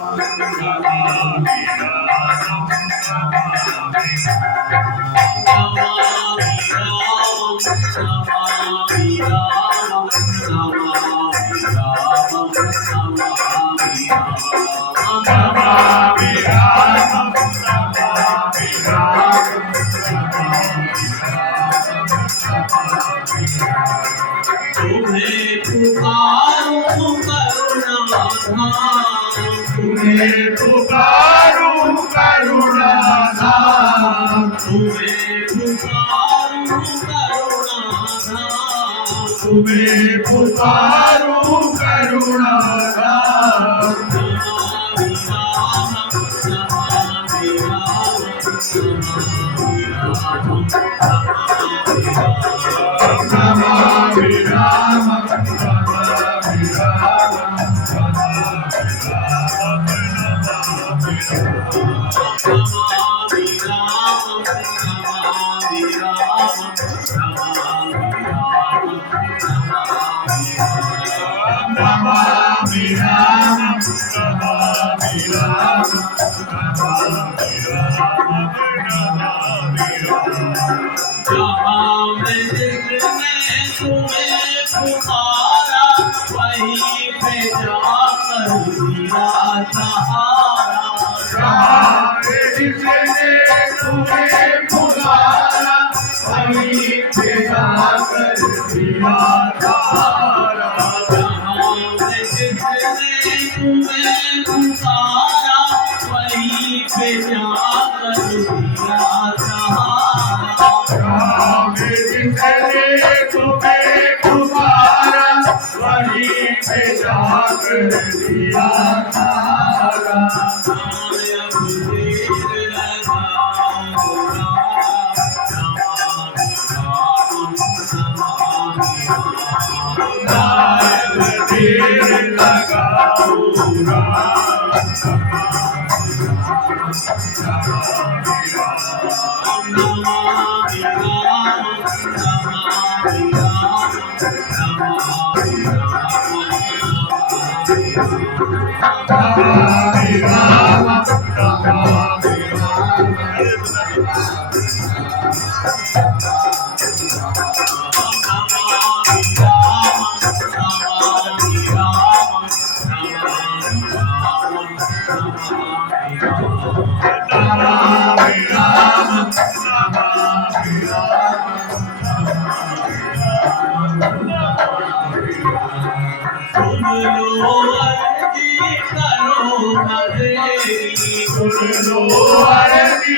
तुम्हें पुकारूं करुणाधाम, तुम्हें पुकारूं करुणाधाम, तुम्हें पुकारूं करुणाधाम, तुम्हें पुकारूं करुणाधाम। नमामि राम नमामि राम तुम्हें पुकारा वहीं पे जाकर दिया सहारा। जिसने तुम्हें पुकारा वहीं पे जाकर दिया सहारा। जिसने तुम्हें पुकारा वहीं पे जाकर दिया सहारा। जिसने तुम्हें पुकारा वहीं पे जाकर दिया सहारा। देर लगाऊंगा सभी लोग आरती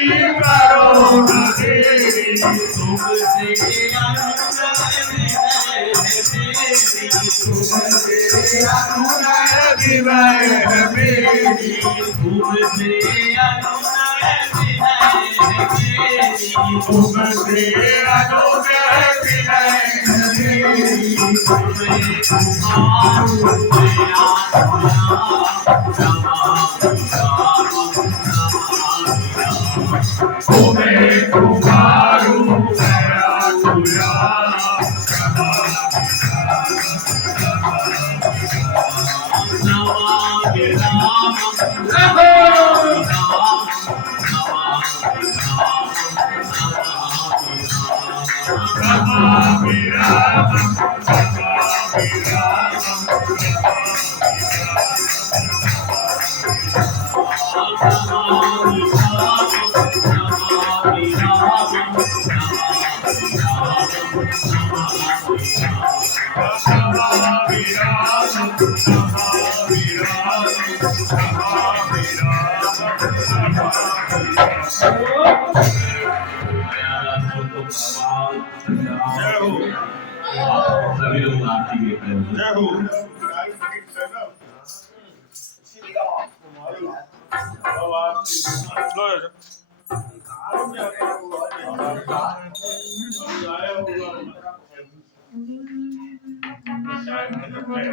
में